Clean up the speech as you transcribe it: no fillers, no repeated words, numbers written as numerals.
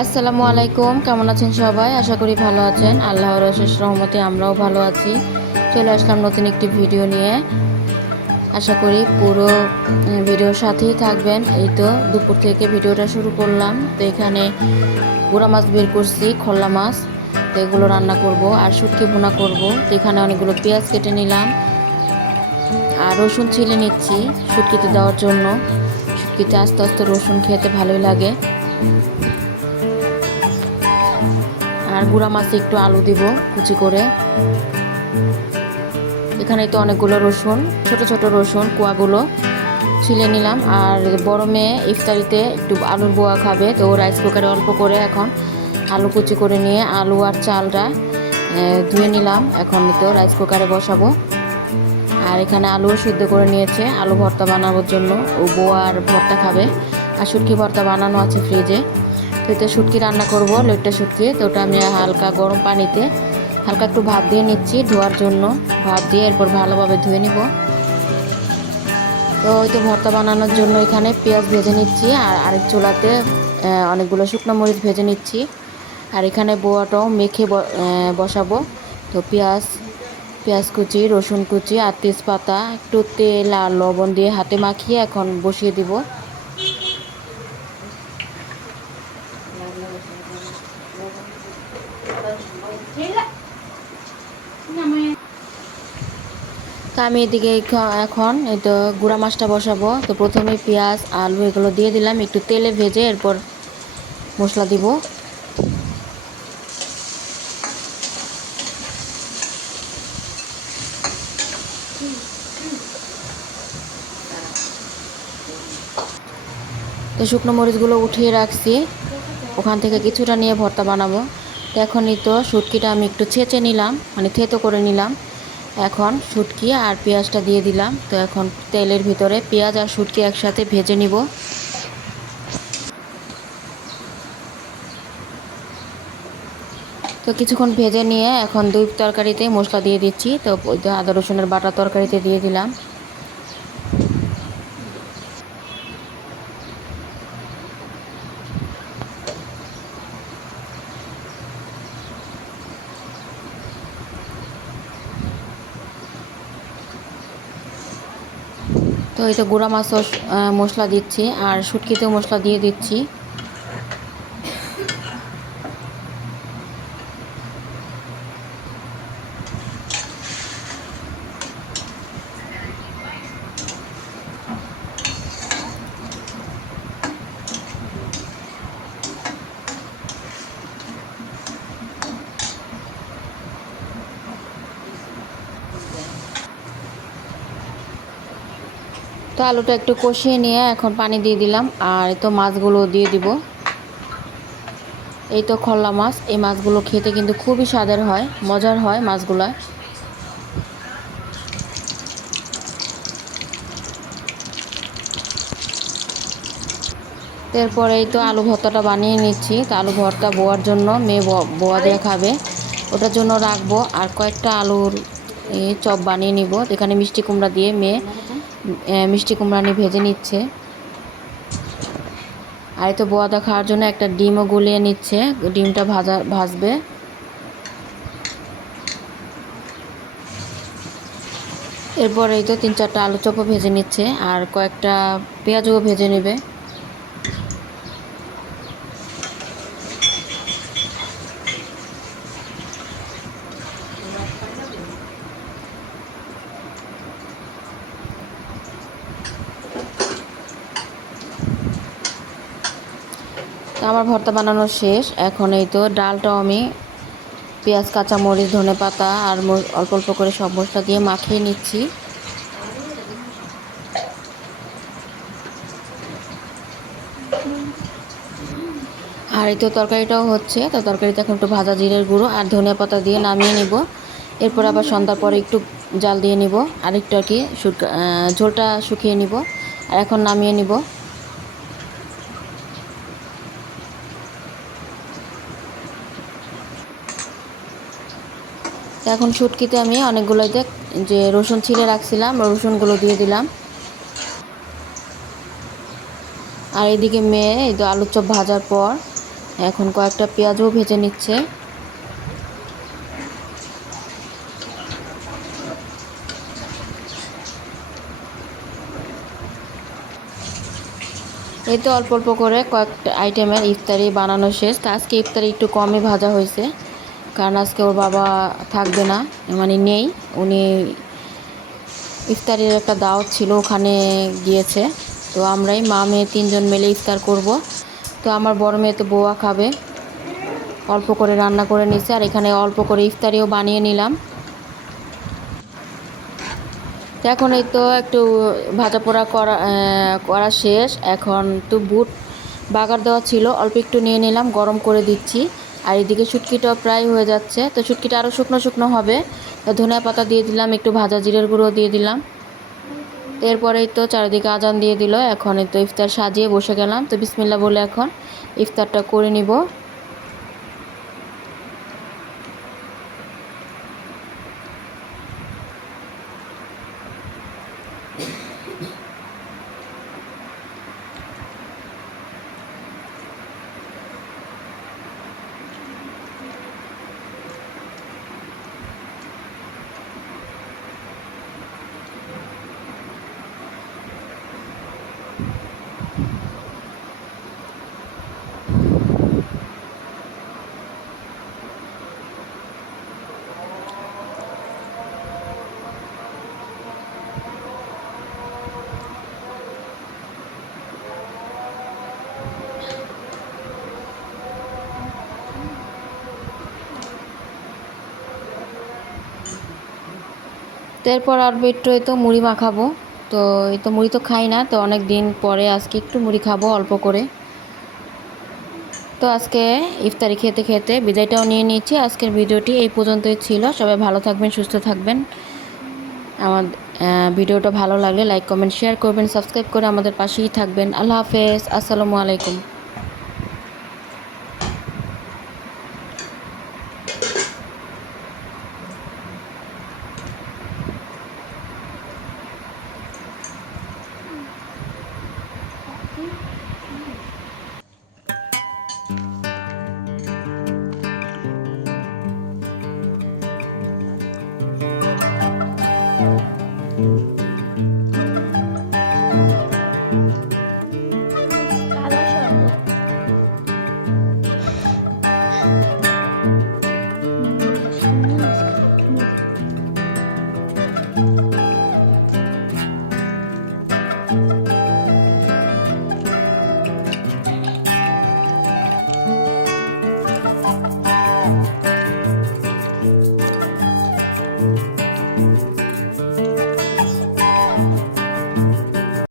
আসসালামু আলাইকুম, কেমন আছেন সবাই? আশা করি ভালো আছেন। আল্লাহর অশেষ রহমতে আমরাও ভালো আছি। চলে আসলাম নতুন একটি ভিডিও নিয়ে। আশা করি পুরো ভিডিওর সাথেই থাকবেন। এই তো দুপুর থেকে ভিডিওটা শুরু করলাম। তো এখানে গুঁড়া মাছ বের করছি, খল্লা মাছ। তো এগুলো রান্না করব আর শুটকি ভুনা করব। তো এখানে অনেকগুলো পেঁয়াজ কেটে নিলাম আর রসুন ছিলে নিচ্ছি শুটকিতে দেওয়ার জন্য। শুটকিতে আস্তে আস্তে রসুন খেতে ভালোই লাগে। আর গুঁড়া মাছে একটু আলু দিব কুচি করে। এখানে তো অনেকগুলো রসুন, ছোট ছোট রসুন কোয়াগুলো ছিলে নিলাম। আর বড় মেয়ে ইফতারিতে একটু আলুর বোয়া খাবে, তো রাইস কুকারে অল্প করে এখন আলু কুচি করে নিয়ে আলু আর চালটা ধুয়ে নিলাম। এখন তো রাইস কুকারে বসাবো। আর এখানে আলুও সিদ্ধ করে নিয়েছে আলু ভর্তা বানানোর জন্য। ও বোয়ার ভর্তা খাবে। আর শুটকি ভর্তা বানানো আছে ফ্রিজে। তো এতে শুটকি রান্না করব, লইট্টা শুটকি। তো ওটা আমি হালকা গরম পানিতে হালকা একটু ভাপ দিয়ে নিচ্ছি ধোয়ার জন্য। ভাপ দিয়ে এরপর ভালোভাবে ধুয়ে নিব। তো ওই তো ভর্তা বানানোর জন্য এখানে পেঁয়াজ ভেজে নিচ্ছি আর আরেক চুলাতে অনেকগুলো শুকনো মরিচ ভেজে নিচ্ছি। আর এখানে বোয়াটাও মেখে বসাবো। তো পেঁয়াজ কুচি, রসুন কুচি আর তেজপাতা একটু তেল আর লবণ দিয়ে হাতে মাখিয়ে এখন বসিয়ে দিব। তো আমি এদিকে এখন এই তো গুঁড়া মাছটা বসাবো। তো প্রথমে পেঁয়াজ আলু এগুলো দিয়ে দিলাম একটু তেলে ভেজে, এরপর মশলা দিব। তো শুকনো মরিচগুলো উঠিয়ে রাখছি, ওখান থেকে কিছুটা নিয়ে ভর্তা বানাবো। তো এখনই তো শুটকিটা আমি একটু ছেঁচে নিলাম, মানে থেতো করে নিলাম। এখন শুটকি আর পেঁয়াজটা দিয়ে দিলাম। তো এখন তেলের ভিতরে পেঁয়াজ আর শুটকি একসাথে ভেজে নিব। তো কিছুক্ষণ ভেজে নিয়ে এখন দুই তরকারিতে মশলা দিয়ে দিচ্ছি। তো ওই তো আদা রসুনের বাটা তরকারিতে দিয়ে দিলাম। তো এই তো গুঁড়া মাছও মশলা দিচ্ছি আর শুটকিতেও মশলা দিয়ে দিচ্ছি। তো আলুটা একটু কষিয়ে নিয়ে এখন পানি দিয়ে দিলাম। আর এই তো মাছগুলো দিয়ে দিব। এই তো খল্লা মাছ, এই মাছগুলো খেতে কিন্তু খুবই স্বাদের হয়, মজার হয় মাছগুলো। এরপরে এই তো আলু ভর্তাটা বানিয়ে নিচ্ছি। তো আলু ভর্তা বোয়ার জন্য, মেয়ে বোয়া দিয়ে খাবে, ওটার জন্য রাখবো। আর কয়েকটা আলুর চপ বানিয়ে নিব। এখানে মিষ্টি কুমড়া দিয়ে মেয়ে মিষ্টি কুমড়া নিয়ে ভেজে নিচ্ছে। আর এই তো বোয়াদা খাওয়ার জন্য একটা ডিমও গুলিয়ে নিচ্ছে, ডিমটা ভাজবে। এরপরে এই তো 3-4টা আলু চপও ভেজে নিচ্ছে আর কয়েকটা পেঁয়াজও ভেজে নেবে। তো আমার ভর্তা বানানো শেষ। এখন এই তো ডালটাও আমি পেঁয়াজ, কাঁচামরিচ, ধনেপাতা আর অল্প অল্প করে সব মশলা দিয়ে মাখিয়ে নিচ্ছি। আর এই তো তরকারিটাও হচ্ছে। তো তরকারিতে এখন একটু ভাজা জিরের গুঁড়ো আর ধনিয়া পাতা দিয়ে নামিয়ে নিব। এরপর আবার সন্ধ্যার পরে একটু জাল দিয়ে নিব, আর একটু আর কি ঝোলটা শুকিয়ে নিব। আর এখন নামিয়ে নিব। তো এখন শুটকিতে আমি অনেকগুলোতে যে রসুন ছিলে রাখছিলাম রসুনগুলো দিয়ে দিলাম। আর এদিকে মেয়ে এই তো আলুর চপ ভাজার পর এখন কয়েকটা পেঁয়াজও ভেজে নিচ্ছে। এই তো অল্প অল্প করে কয়েকটা আইটেমের ইফতারি বানানো শেষ। তা আজকে ইফতারি একটু কমই ভাজা হয়েছে, কারণ আজকে ওর বাবা থাকবে না, মানে নেই, উনি ইফতারির একটা দাওয়াত ছিল, ওখানে গিয়েছে। তো আমরাই মা মেয়ে 3জন মিলে ইফতার করব। তো আমার বড় মেয়ে তো বোয়া খাবে, অল্প করে রান্না করে নিচ্ছে, আর এখানে অল্প করে ইফতারিও বানিয়ে নিলাম। তো এখন এই তো একটু ভাজা পোড়া করা শেষ। এখন তো বুট বাগার দেওয়া ছিল, অল্প একটু নিয়ে নিলাম, গরম করে দিচ্ছি। আর এদিকে শুটকিটাও প্রায় হয়ে যাচ্ছে, তো শুটকিটা আরও শুকনো শুকনো হবে। তো ধনিয়া পাতা দিয়ে দিলাম, একটু ভাজা জিরের গুঁড়ো দিয়ে দিলাম। এরপরেই তো চারিদিকে আজান দিয়ে দিল। এখন এই তো ইফতার সাজিয়ে বসে গেলাম। তো বিসমিল্লাহ বলে এখন ইফতারটা করে নিব। তো এরপর আর একটু এই তো মুড়ি মাখাবো। তো এই তো মুড়ি তো খাই না, তো অনেক দিন পরে আজকে একটু মুড়ি খাবো অল্প করে। তো আজকে ইফতারি খেতে খেতে বিদায়টাও নিয়ে নিচ্ছি। আজকের ভিডিওটি এই পর্যন্তই ছিল। সবাই ভালো থাকবেন, সুস্থ থাকবেন। আমার ভিডিওটা ভালো লাগলে লাইক কমেন্ট শেয়ার করবেন, সাবস্ক্রাইব করে আমাদের পাশেই থাকবেন। আল্লাহ হাফেজ, আসসালামু আলাইকুম।